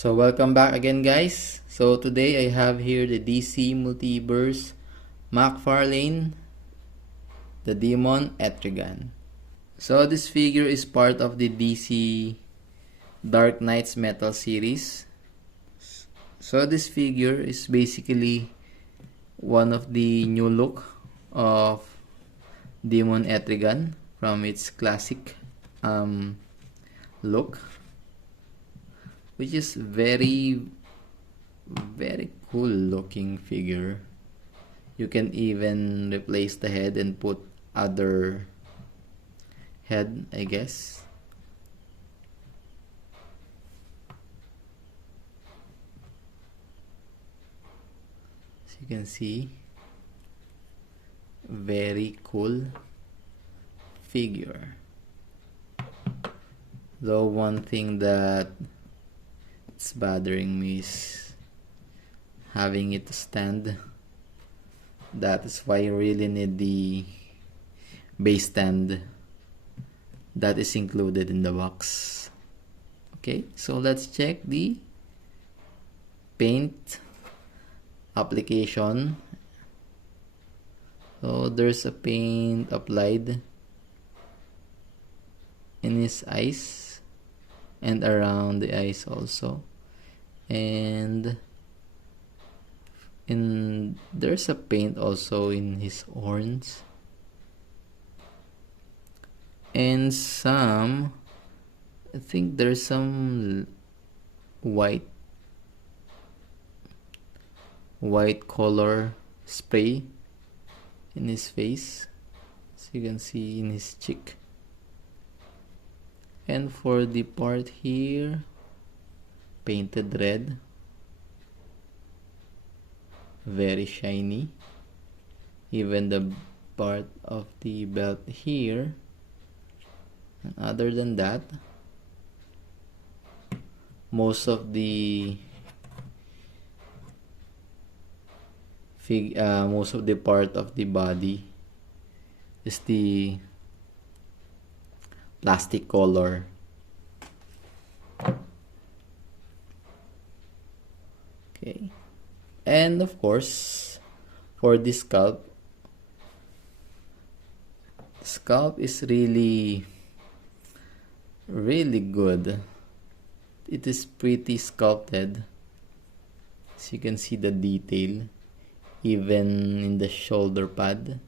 So welcome back again, guys. So today I have here the DC Multiverse McFarlane, the Demon Etrigan. So this figure is part of the DC Dark Knights Metal series. So this figure is basically one of the new look of Demon Etrigan from its classic look, which is very cool looking figure. You can even replace the head and put other head, I guess. As you can see, very cool figure. Though one thing that it's bothering me is having it stand. That is why you really need the base stand that is included in the box. Okay, so let's check the paint application. So there's a paint applied in his eyes and around the eyes also, and there's a paint also in his horns, and I think there's some white color spray in his face, as you can see in his cheek. And for the part here, painted red, very shiny. Even the part of the belt here. And other than that, most of the part of the body is the plastic color. Okay, and of course for the scalp is really good. It is pretty sculpted, as you can see the detail even in the shoulder pad,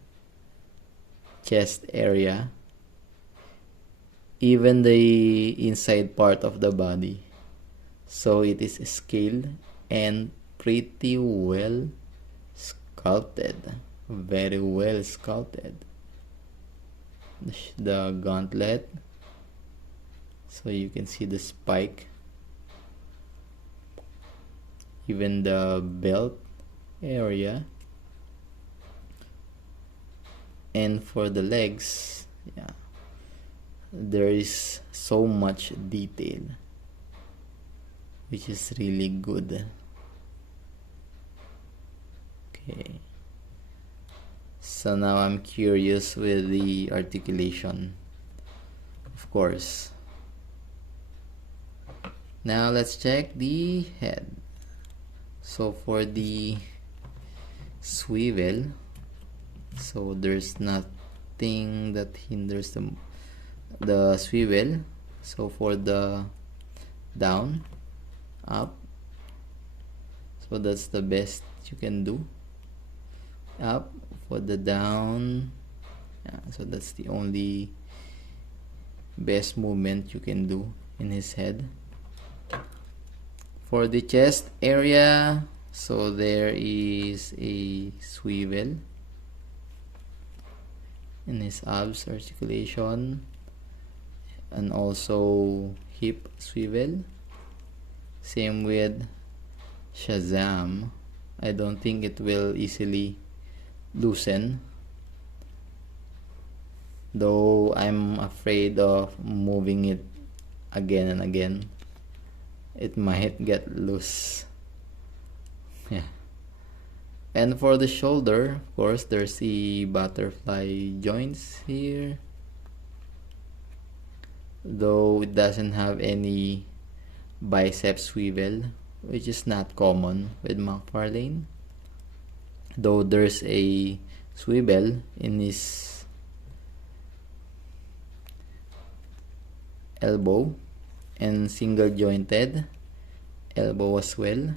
chest area, even the inside part of the body. So it is scaled and pretty well sculpted, very well sculpted. The gauntlet, so you can see the spike, even the belt area, and for the legs, yeah, there is so much detail, which is really good. Okay, so now I'm curious with the articulation, of course. Now let's check the head. So for the swivel, so there's nothing that hinders the swivel. So for the down, up, so that's the best you can do. Up for the down, yeah, so that's the only best movement you can do in his head. For the chest area, so there is a swivel in his abs articulation, and also hip swivel. Same with Shazam. I don't think it will easily loosen, though I'm afraid of moving it again and again. It might get loose. Yeah. And for the shoulder, of course, there's the butterfly joints here, though it doesn't have any bicep swivel, which is not common with McFarlane. Though there's a swivel in his elbow and single jointed elbow as well.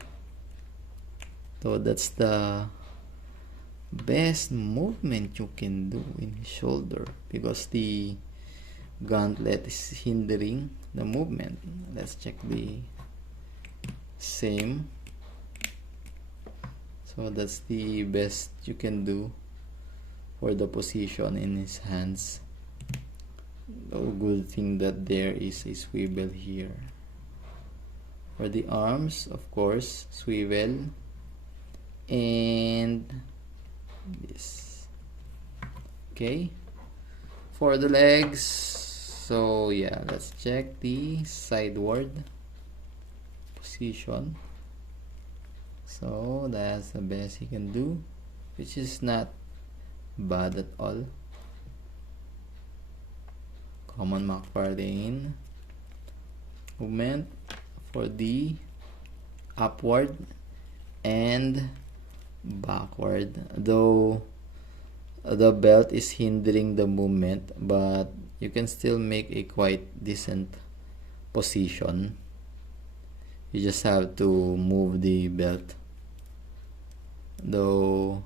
So that's the best movement you can do in his shoulder because the gauntlet is hindering the movement. Let's check the same. So that's the best you can do for the position in his hands. The good thing that there is a swivel here. For the arms, of course, swivel and this. Okay. For the legs, so yeah, let's check the sideward position. So that's the best he can do, which is not bad at all. Common McFarlane movement for the upward and backward, though the belt is hindering the movement, but you can still make a quite decent position. You just have to move the belt, though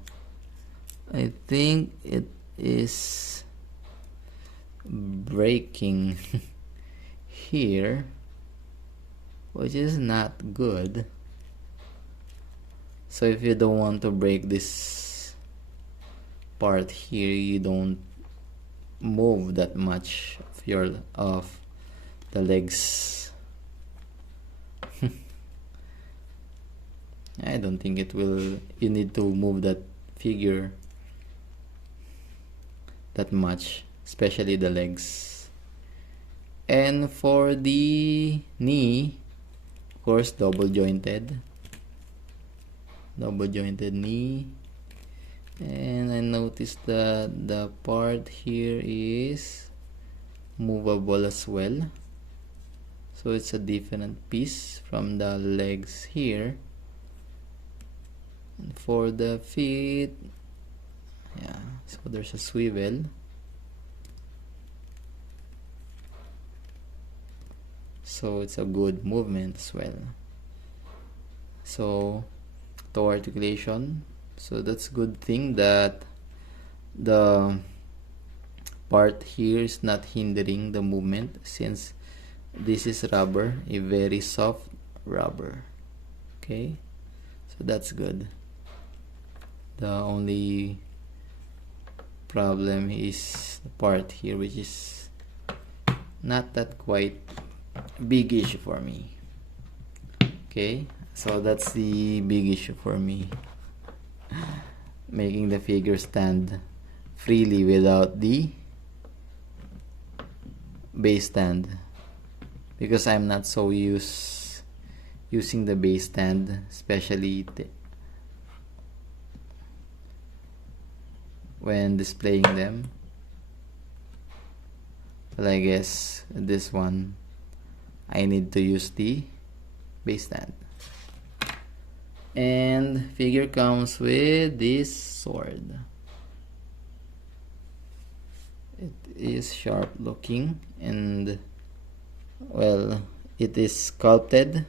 I think it is breaking here, which is not good. So if you don't want to break this part here, you don't move that much of the legs. I don't think it will. You need to move that figure that much, especially the legs. And for the knee, of course, double jointed knee. And I noticed that the part here is movable as well, so it's a different piece from the legs here. And for the feet, yeah, so there's a swivel, so it's a good movement as well. So toe articulation, so that's good thing that the part here is not hindering the movement, since this is rubber, a very soft rubber. Okay, so that's good. The only problem is the part here, which is not that quite big issue for me. Okay, so that's the big issue for me, making the figure stand freely without the base stand, because I'm not so using the base stand, especially when displaying them. But I guess this one I need to use the base stand. And figure comes with this sword. It is sharp looking, and well, it is sculpted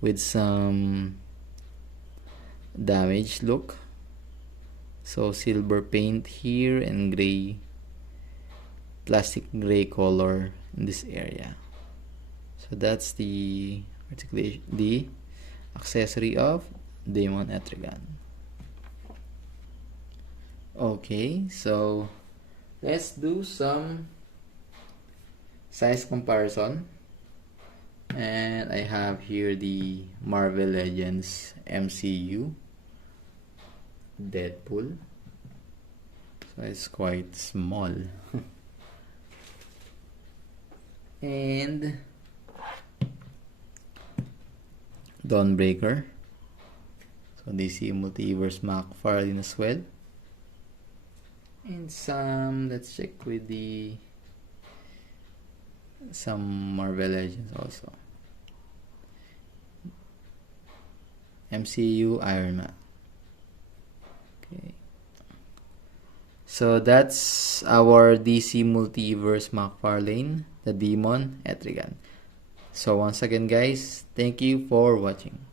with some damaged look. So silver paint here and gray, plastic gray color in this area. So that's the articulation, the accessory of Demon Etrigan. Okay, so let's do some size comparison. And I have here the Marvel Legends MCU Deadpool. So it's quite small. And Dawnbreaker. So DC Multiverse McFarlane as well. And some, let's check with some Marvel Legends also. MCU Iron Man. Okay. So that's our DC Multiverse McFarlane, the Demon Etrigan. So once again guys, thank you for watching.